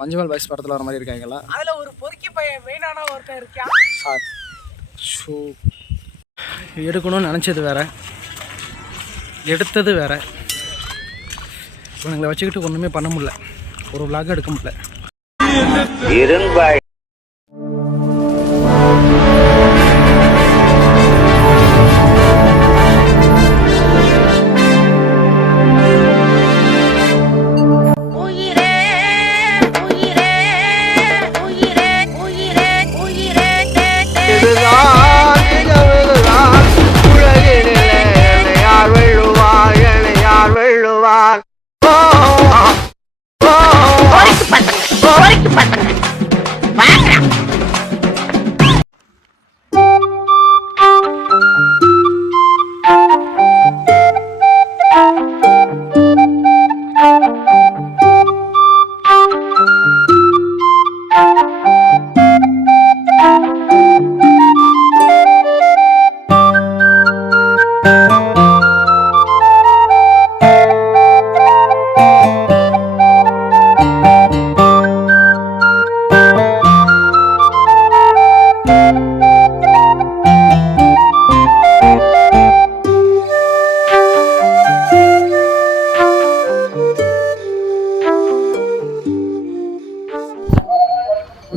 Manjummel boys படத்தில் வர மாதிரி இருக்காங்களா? அதில் ஒரு பொறுக்கி பையன் மெயினான ஒருத்தர் இருக்கா சார். ஷூ எடுக்கணும்னு நினச்சது வேற, எடுத்தது வேற. இவங்களை வச்சுக்கிட்டு ஒன்றுமே பண்ண முடியல, ஒரு விளாக் எடுக்க முடியல.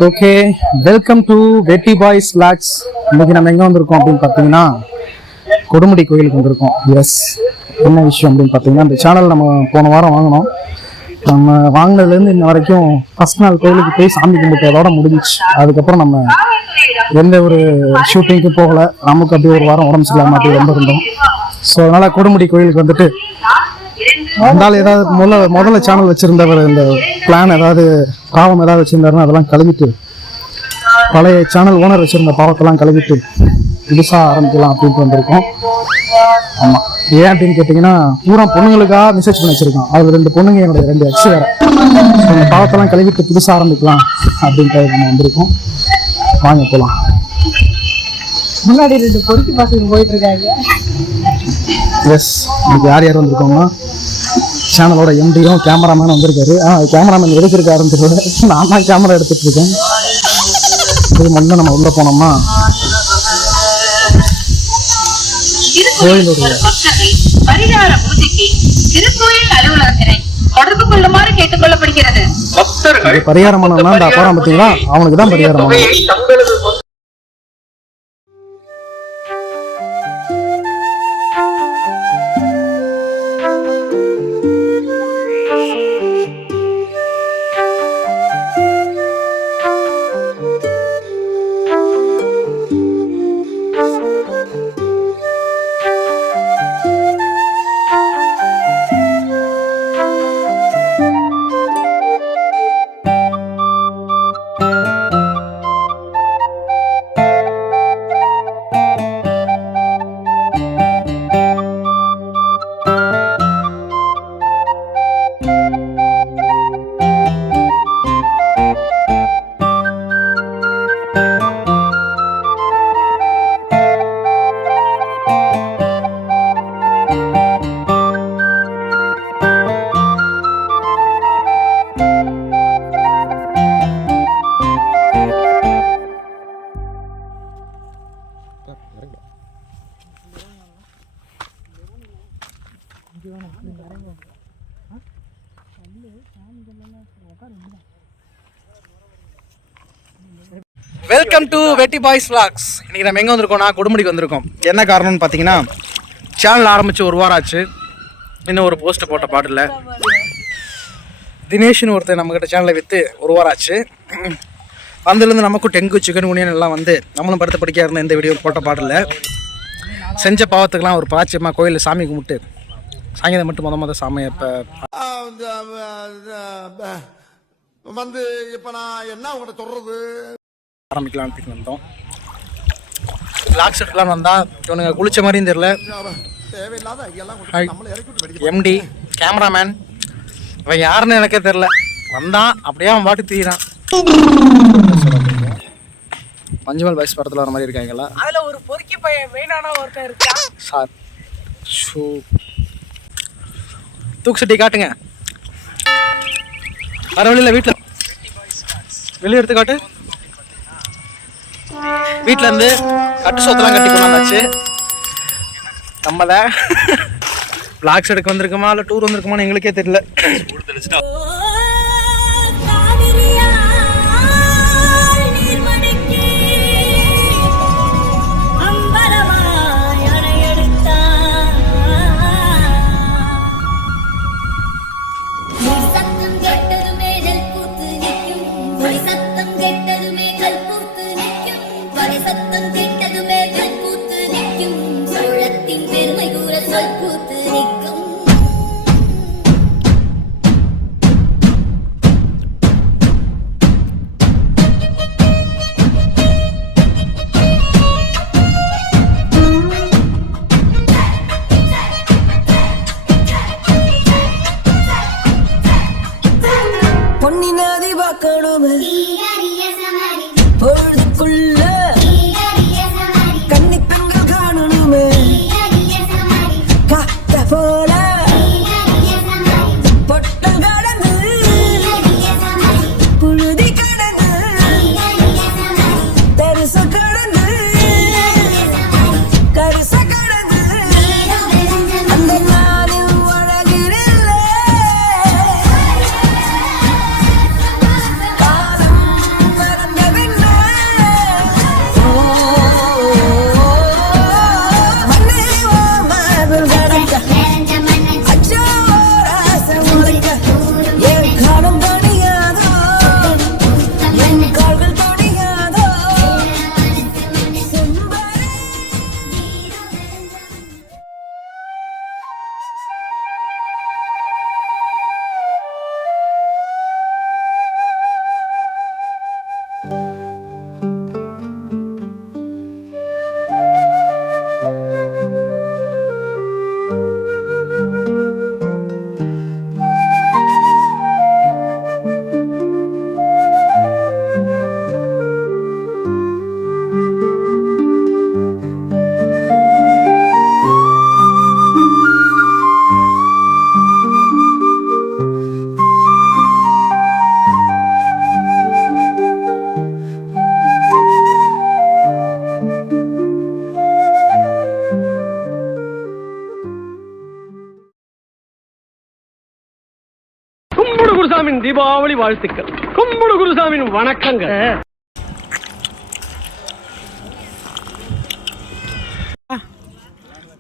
ஓகே, வெல்கம் டு வெட்டி பாய்ஸ் விளாக்ஸ். இன்னைக்கு நம்ம எங்கே வந்திருக்கோம் அப்படின்னு பார்த்தீங்கன்னா கொடுமுடி கோயிலுக்கு வந்திருக்கோம். எஸ், என்ன விஷயம் அப்படின்னு பார்த்தீங்கன்னா, இந்த சேனல் நம்ம போன வாரம் வாங்கினோம். நம்ம வாங்கினதுலேருந்து இன்ன வரைக்கும் ஃபர்ஸ்ட் நாள் கோயிலுக்கு போய் சாமி கும்பிட்டதோட முடிஞ்சிச்சு. அதுக்கப்புறம் நம்ம எந்த ஒரு ஷூட்டிங்க்கும் போகலை. நமக்கு அப்படியே ஒரு வாரம் உடம்பு சரியில்லாம அப்படி வந்திருந்தோம். ஸோ அதனால் கொடுமுடி கோயிலுக்கு வந்துட்டு அதனால ஏதாவது முதல்ல சேனல் வச்சிருந்தவர் இந்த பிளான் ஏதாவது பாவம் ஏதாவது வச்சிருந்தாருன்னா அதெல்லாம் கழுவிட்டு, பழைய சேனல் ஓனர் வச்சிருந்த பாவத்தெல்லாம் கழுவிட்டு புதுசாக ஆரம்பிக்கலாம் அப்படின்ட்டு வந்திருக்கோம். ஆமாம், ஏன் அப்படின்னு கேட்டிங்கன்னா, பூரா பொண்ணுங்களுக்காக மெசேஜ் பண்ணி வச்சிருக்கோம். அதில் 2 பொண்ணுங்க என்னுடைய 2 எக்ஸ் வேறு. இந்த பாவத்தெல்லாம் கழுவிட்டு புதுசாக ஆரம்பிக்கலாம் அப்படின்ட்டு நம்ம வந்திருக்கோம். வாங்க போகலாம். முன்னாடி 2 பொறுக்கி பசங்க போயிட்டு இருக்காங்க. எஸ், இன்னைக்கு யார் யார் வந்திருக்கோம்னா, சேனலோட எம்டியும் கேமராமேனும் வந்திருக்காரு. கேமராமேன் எடுத்திருக்காருன்னு தெரியல, நான் தான் கேமரா எடுத்துட்டு இருக்கேன். இது மட்டும் நம்ம உள்ள போனோம்னா கோயிலுடைய பரிகாரம் பண்ணோம்னா இந்த அப்புறம் பார்த்தீங்களா, அவனுக்கு தான் பரிகாரம் பண்ணணும். வெல்கம் டு வெட்டி பாய்ஸ் விளாக்ஸ். இன்றைக்கி நம்ம எங்கே வந்திருக்கோம்னா கொடுமுடிக்கு வந்திருக்கோம். என்ன காரணம்னு பார்த்தீங்கன்னா, சேனல் ஆரம்பித்து 1 வாரம் ஆச்சு, இன்னும் ஒரு போஸ்ட்டை போட்ட பாட்டில். தினேஷ்னு ஒருத்தர் நம்மக்கிட்ட சேனலை விற்று 1 வாரம் ஆச்சு. வந்ததுலேருந்து நமக்கும் டெங்கு சிக்கன் குனியன் எல்லாம் வந்து நம்மளும் படுத்த படிக்க இருந்த எந்த வீடியோ போட்ட பாட்டில். செஞ்ச பாவத்துக்கெல்லாம் ஒரு பாச்சியமாக கோயிலில் சாமி கும்பிட்டு சாயங்காலம் மட்டும் மொதல் சாமி இப்போ வந்து இப்போ நான் என்ன உங்கள்கிட்ட சொல்கிறது ஆரம்பிக்கலான்னு வந்தோம். லாக்ஸ் எடுக்கலான்னு வந்தால் இவனுங்க குளிச்ச மாதிரியும் தெரியல. எம்டி கேமராமேன் அவன் யாருன்னு எனக்கே தெரில. வந்தான் அப்படியே அவன் பாட்டு தீரான். மஞ்சுமல் பாய்ஸ் படத்தில் வர மாதிரி இருக்காங்களா? அதில் ஒரு பொறுக்கி பையன் மெயினான ஒருத்தர் இருக்கா சார். ஷூ தூக்கு சட்டி காட்டுங்க. வர வழியில் வீட்டில் வெளியே எடுத்து காட்டு. வீட்டில் இருந்து கட்டு சொத்தெல்லாம் கட்டி கொண்டாந்தாச்சு. நம்மள பிளாக்ஸ் எடுக்க வந்திருக்குமா இல்லை டூர் வந்திருக்குமான்னு எங்களுக்கே தெரியல. குருசாமியின் தீபாவளி வாழ்த்துக்கள். கும்பிடு குருசாமியின் வணக்கங்கள்.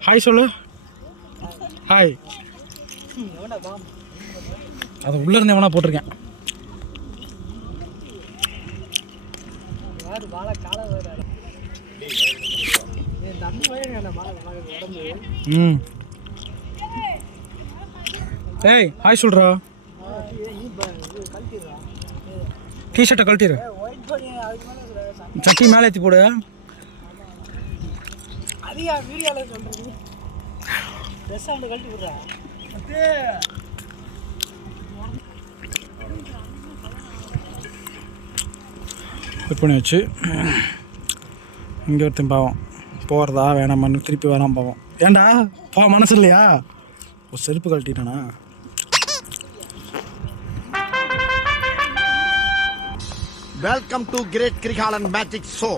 ஹாய் சொல்லு. ஹாய். அது உள்ள இருந்து எவனா போட்டிருக்கேன். ஏய் ஹாய் சொல்றா. டிஷர்ட்டை கழட்டிடு. சட்டி மேலே ஏற்றி போடு. கட் பண்ணி வச்சு இங்கே ஒருத்தன் பாவம் போகிறதா வேணாமான்னு திருப்பி வராமல் பாவம். ஏண்டா போ மனசு இல்லையா? ஒரு செருப்பு கழட்டிட்டானா? Welcome to great Kirikalan magic show.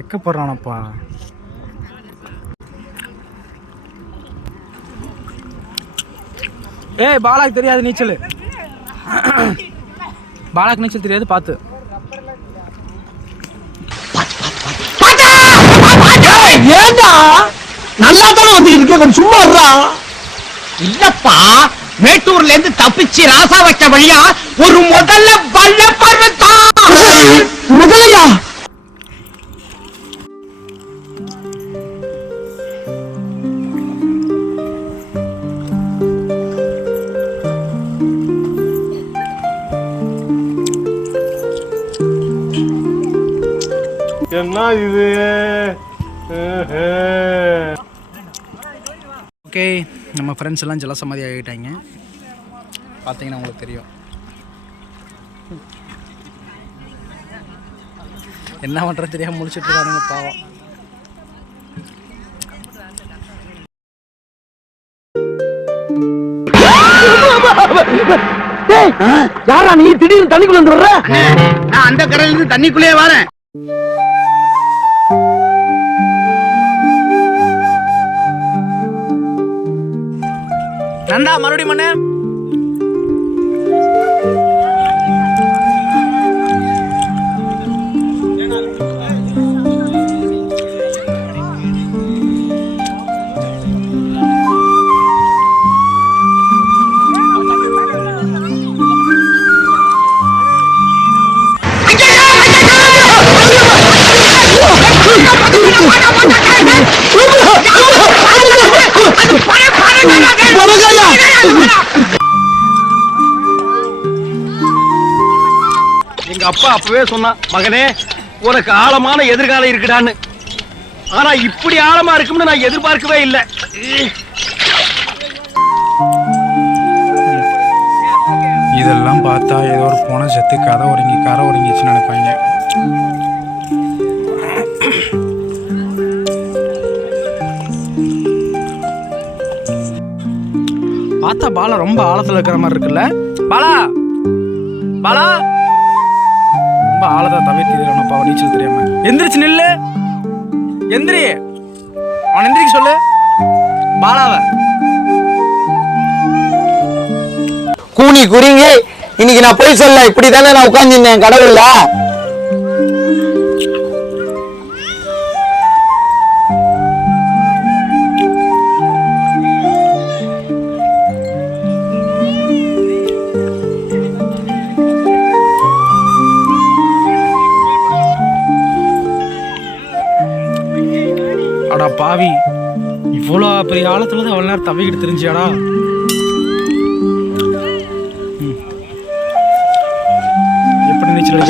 எக்க போடுறானப்பா. ஏய் பாலாக்கு தெரியாது நீச்சல். பாலாக்கு நீச்சல் தெரியாது பார்த்து. ஏண்டா நல்லா தானே வந்துருக்கு, கொஞ்சம் சும்மா இருடா. இல்லப்பா, மேட்டூர்ல இருந்து தப்பிச்சு ராசா வச்ச வழியா ஒரு முதல்ல வல்ல பருவத்தான். முதலையா? என்ன இது? ஓகே, நம்ம ஃப்ரெண்ட்ஸ் எல்லாம் ஜலசமாதி ஆகிட்டாங்க. பார்த்தீங்கன்னா உங்களுக்கு தெரியும் என்ன பண்ணுறது தெரியாமல் முடிச்சுட்டு இருக்காருங்க பாவம். யாரா நீ திடீர்னு தண்ணிக்குள்ள வந்து வர்ற? நான் அந்த கரையில இருந்து தண்ணிக்குள்ளே வரேன். நண்டா மறுபடியும் மண்ணு. எங்க அப்பா அப்பவே சொன்னா, மகனே உனக்கு ஆழமான எதிர்காலம் இருக்குடான்னு. ஆனா இப்படி ஆழமா இருக்கும்னு நான் எதிர்பார்க்கவே இல்லை. இதெல்லாம் பார்த்தா ஏதோ ஒரு போன செத்து கரை ஒருங்கிச்சுன்னு நினைப்பாங்க. பார்த்தா பாலா ரொம்ப ஆழத்துல இருக்கிற மாதிரி இருக்குல்ல. பாலா பாலா ரொம்ப ஆழத்தை தவிர்த்து நீச்சல் தெரியாம எந்திரிச்சு நில்லு. எந்திரி, அவன் எந்திரிக்க சொல்லு பாலாவ. கூனி குறுங்கி இன்னைக்கு நான் போய் சொல்ல இப்படித்தானே நான் உட்கார்ந்துருந்தேன் கடவுள்ல. அடா பாவி, இவ்வளோ பெரிய ஆழத்துல தான் அவ்வளோ நேரம் தவிக்கிட்டு தெரிஞ்சியாடா. எப்படி நீச்சல்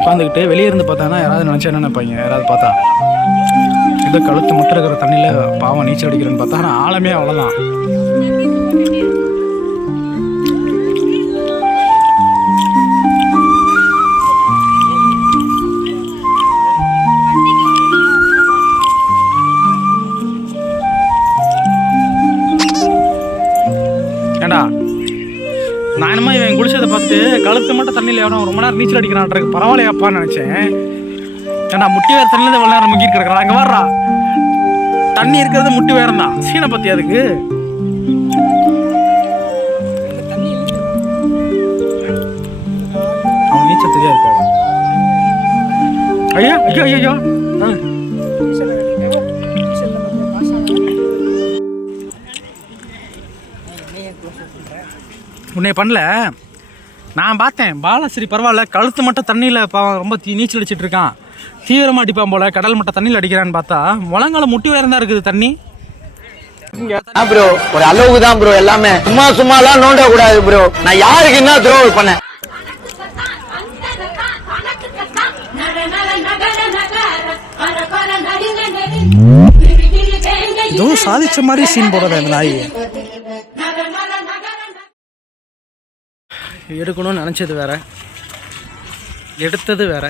உட்காந்துக்கிட்டு வெளியே இருந்து பார்த்தானா யாராவது நினைச்சா என்ன நினைப்பாங்க? யாராவது பார்த்தா ஏதோ கழுத்து முட்டை இருக்கிற தண்ணியில பாவம் நீச்சல் அடிக்கிறேன்னு பார்த்தா ஆனால் ஆழமே அவ்வளோதான். ஏண்டா நான் என்னமா இவன் குளிச்சதை பார்த்துட்டு கழுத்து மட்டும் தண்ணியில் எவனோ ரொம்ப நேரம் நீச்சல் அடிக்கிறான் பரவாயில்லையாப்பான்னு நினச்சேன். ஏண்டா முட்டி வேறு தண்ணியில் தான் இவ்வளோ நேரம் முக்கிட்டு கிடக்குறான். அங்கே வர்றா, தண்ணி இருக்கிறது முட்டி வேறம் தான். சீனை பற்றி அதுக்கு அவன் நீச்சல் தெரியாது இருப்பான். ஐயா ஐயோ ஐயோ உன்னை பண்ணல. நான் பார்த்தேன் பாலாஸ்ரீ பரவாயில்ல, கழுத்து மட்டும் தண்ணியில் ரொம்ப நீச்சல் அடிச்சிட்டு இருக்கான். தீவிரமாக அடிப்பான் போல, கடல் மட்டும் தண்ணியில் அடிக்கிறான்னு பார்த்தா முழங்கால முட்டி வேறு தான் இருக்குது தண்ணி. ப்ரோ ஒரு அளவுக்கு தான் ப்ரோ எல்லாமே. சும்மாலாம் நோண்ட கூடாது ப்ரோ. நான் யாருக்கு என்ன துரோகம் பண்ணேன்? ஏதோ சாதிச்ச மாதிரி சீன் போடுறது அந்த நாய். எடுக்கணும்னு நினச்சது வேற, எடுத்தது வேற.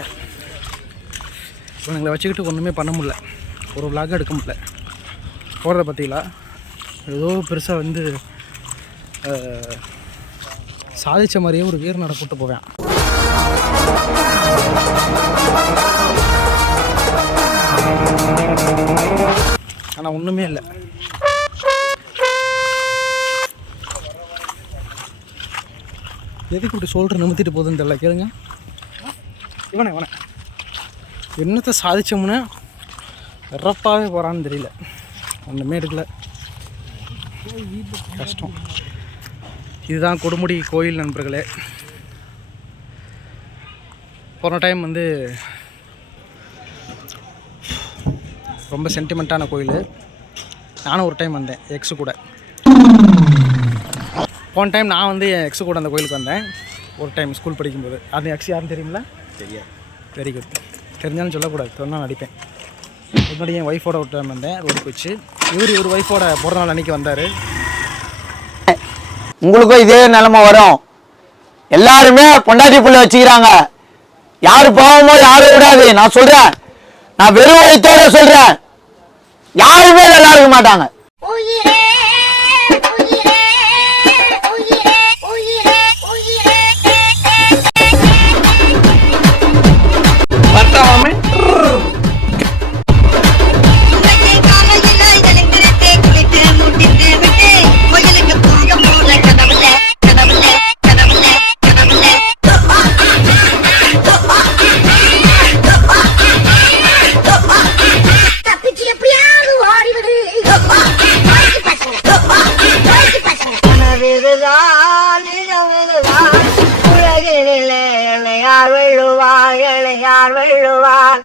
இவங்களை வச்சுக்கிட்டு ஒன்றுமே பண்ண முடியல, ஒரு விளாக எடுக்க முடியல. போகிறத பார்த்தீங்களா, ஏதோ பெருசாக வந்து சாதித்த மாதிரியே ஒரு வீர நட போட்டு போவேன். ஆனால் ஒன்றுமே இல்லை. எதுக்கு இப்படி சொல்கிற நிமித்திட்டு போகுதுன்னு தெரியல. கேளுங்க, இவனை என்னத்தை சாதிச்சோம்னு இறப்பாகவே போகிறான்னு தெரியல. ஒன்றுமே எடுக்கல, கஷ்டம். இதுதான் கொடுமுடி கோயில் நண்பர்களே. போன டைம் வந்து ரொம்ப சென்டிமெண்ட்டான கோயில். நானும் ஒரு டைம் வந்தேன் எக்ஸு கூட. போன டைம் நான் வந்து என் எக்ஸு கூட அந்த கோயிலுக்கு வந்தேன் ஒரு டைம் ஸ்கூல் படிக்கும்போது. அது எக்ஸ் யாருன்னு தெரியுங்களா? தெரியாது. Very good. தெரிஞ்சாலும் சொல்லக்கூடாது, சொன்னால் நடிப்பேன். முன்னாடி என் ஒய்ஃபோட விட்டு வந்தேன் ரோடுக்கு வச்சு. இவர் ஒய்ஃபோட பிறந்த நாள் அன்னைக்கு வந்தார். உங்களுக்கும் இதே நிலைமை வரும். எல்லாருமே பொண்டாட்டி புள்ள வச்சுக்கிறாங்க. யாரு பாவமோ யாரும் விடாது. நான் சொல்றேன், நான் வெறும் வயிற்றோட சொல்றேன், யாருமே நல்லா இருக்க மாட்டாங்க. உலகினிலே யார் வெள்ளுவார், யார் வெள்ளுவார்.